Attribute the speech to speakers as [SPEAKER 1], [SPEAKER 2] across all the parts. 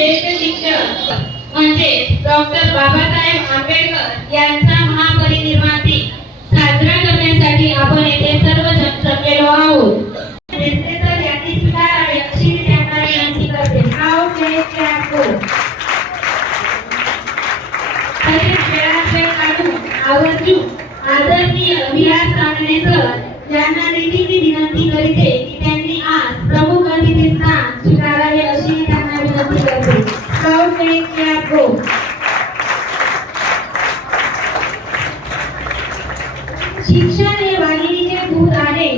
[SPEAKER 1] ज्येष्ठ शिक्षक म्हणजे डॉक्टर बाबासाहेब आंबेडकर यांचा महापरिनिर्वाण दिन साजरा करण्यासाठी आपण येथे सर्वजण जमलेलो आहोत. तर याची स्वीकारावी अशी मी त्यांना विनंती करते. नाव तसेच काढून आवर्जून आदरणीय विलास कानडे सर यांना देखील मी विनंती करीते स्वीकारावे अशी मी त्यांना विनंती करते स्काउट गाईड गो शिक्षण हे वाघिणीचे दूध आहे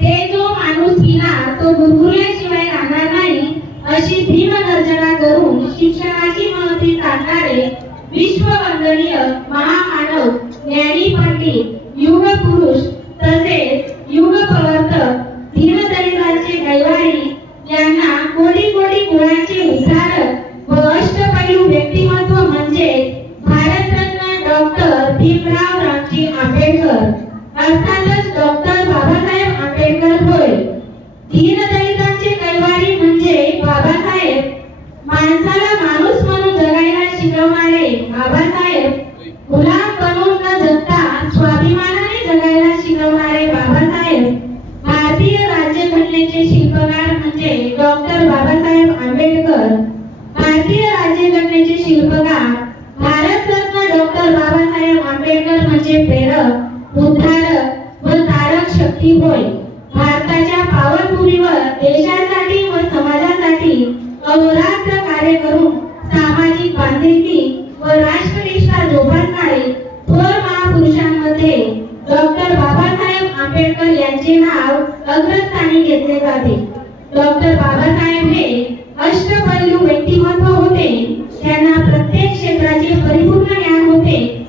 [SPEAKER 1] ते जो माणूस पिणार तो गुरगुरल्याशिवाय राहणार नाही अशी भीमगर्जना करून शिक्षणाची महती सांगणारे विश्ववंदनीय महामानव ज्ञानी पंडित अर्थातच डॉक्टर बाबासाहेब आंबेडकर होय. दीनदलितांचे कैवारी म्हणजे बाबासाहेब. माणसाला माणूस म्हणून जगायला शिकवणारे बाबासाहेब. गुलाम बनून न जगता स्वाभिमानाने जगायला शिकवणारे बाबासाहेब. भारतीय राज्यघटनेचे शिल्पकार म्हणजे डॉक्टर बाबासाहेब आंबेडकर. भारतीय राज्यघटनेचे शिल्पकार भारतरत्न डॉक्टर बाबासाहेब आंबेडकर म्हणजे प्रेरक. शक्ती होय. भारताच्या पावनभूमीवर देशासाठी व समाजासाठी अहोरात्र कार्य करून सामाजिक बांधिलकी व राष्ट्रनिष्ठा जोपासणारे थोर महापुरुषांमध्ये डॉक्टर बाबासाहेब आंबेडकर यांचे नाव अग्रस्थानी घेतले जाते. डॉक्टर बाबासाहेब हे अष्टपैलू व्यक्तिमत्व होते. त्यांना प्रत्येक क्षेत्राचे परिपूर्ण ज्ञान होते.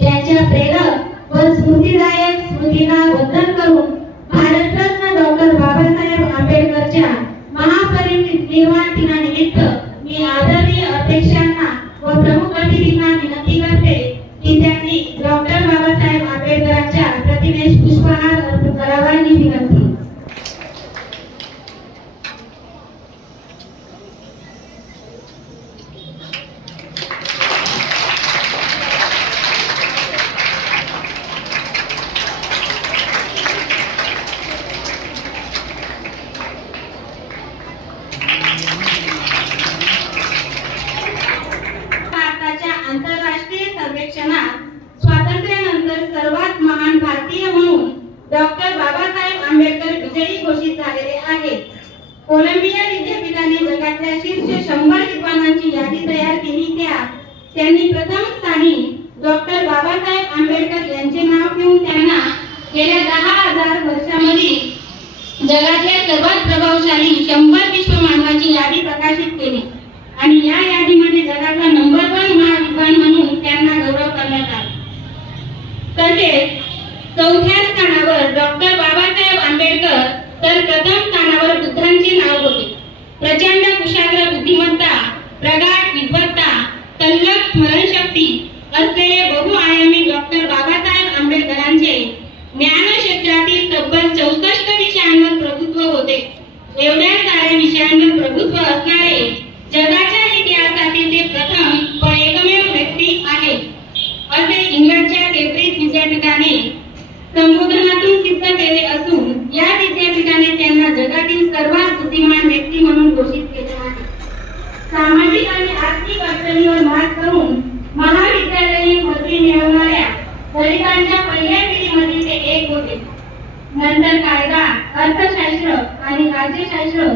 [SPEAKER 1] त्यांच्या प्रेरक व स्मृतीदायक स्मृतींना बद्दल करून भारतरत्न डॉक्टर बाबासाहेब आंबेडकरच्या महापरिनिर्वाण दिनानिमित्त मी आदरणीय अध्यक्षांना व प्रमुख अतिथींना विनंती करते की त्यांनी डॉक्टर बाबासाहेब आंबेडकरांच्या प्रतिमेस पुष्पहार अर्पण करावा ही विनंती भारताच्या आंतरराष्ट्रीय सर्वेक्षणात स्वातंत्र्यानंतर सर्वात महान भारतीय म्हणून डॉक्टर बाबासाहेब आंबेडकर विजयी घोषित झालेले आहेत. कोलंबिया विद्यापीठाने जगातल्या शीर्ष शंभर विद्वानांची यादी तयार केली त्या त्यांनी प्रथम स्थानी डॉक्टर बाबासाहेब आंबेडकर यांचे नाव घेऊन त्यांना गेल्या दहा हजार वर्षामध्ये जगातल्या सर्वात प्रभावशाली शंभर विश्व मानवाची यादी प्रकाशित केली. आणि या यादीमध्ये जगाचा नंबर वन महाविद्वान म्हणून त्यांना गौरव करण्यात आला. तसेच चौथ्या स्थानावर डॉक्टर बाबासाहेब आंबेडकर तर प्रथम स्थानावर बुद्धांचे नाव होते. प्रचंड कुशाग्र बुद्धिमत्ता प्रगाढ विद्वत्ता तल्लक स्मरणशक्ती असलेले बहुआयामी डॉक्टर बाबा नियुक्त केले असून या विद्यापीठाने त्यांना जगातील सर्वात बुद्धिमान व्यक्ती म्हणून घोषित केले आहे. सामाजिक आणि आर्थिक अडचणीवर मात करून महाविद्यालयीन पदवी मिळवणाऱ्या दलितांच्या पहिल्या पिढीमध्ये ते एक होते. नंतर कायदा अर्थशास्त्र आणि राज्यशास्त्र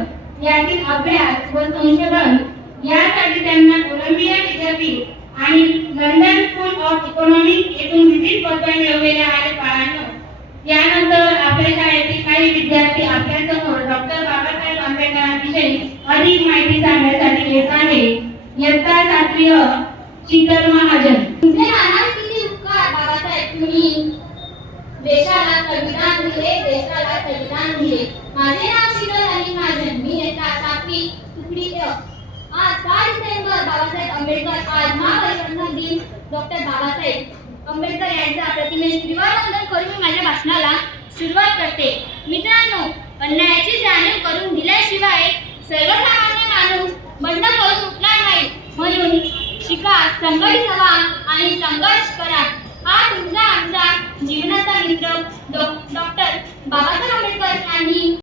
[SPEAKER 1] यातील अभ्यास व संशोधन यासाठी त्यांना कोलंबिया विद्यापीठ आणि लंडन स्कूल ऑफ इकॉनॉमिक्स येथून विविध पदव्या मिळवलेल्या आहेत बाळांनो. यानंतर आपल्या शाळेतील काही विद्यार्थी आपल्यासमोर डॉक्टर बाबासाहेब आंबेडकरांविषयी अधिक माहिती सांगण्यासाठी येत आहे. इयत्ता सातवी शीतल महाजन.
[SPEAKER 2] तुझे महाराज किती उपकार बाबासाहेब? तुम्ही देशाला संविधान दिले देशाला संविधान दिले. माझे नाव शीतल आणि महाजन. मी इयत्ता सातवी तुकडी आज पाच डिसेंबर बाबासाहेब आंबेडकर आज महापरिवर्तन दिन. डॉक्टर बाबासाहेब आंबेडकर यांच्या प्रतिमेस भाषणाला सुरुवात करते. मित्रांनो अन्यायाची जाणीव करून दिल्याशिवाय सर्वसामान्य माणूस बंड करून उठणार नाही. म्हणून शिका संघटित व्हा आणि संघर्ष करा. हा तुमचा आमचा जीवनाचा मित्र डॉक्टर बाबासाहेब आंबेडकर यांनी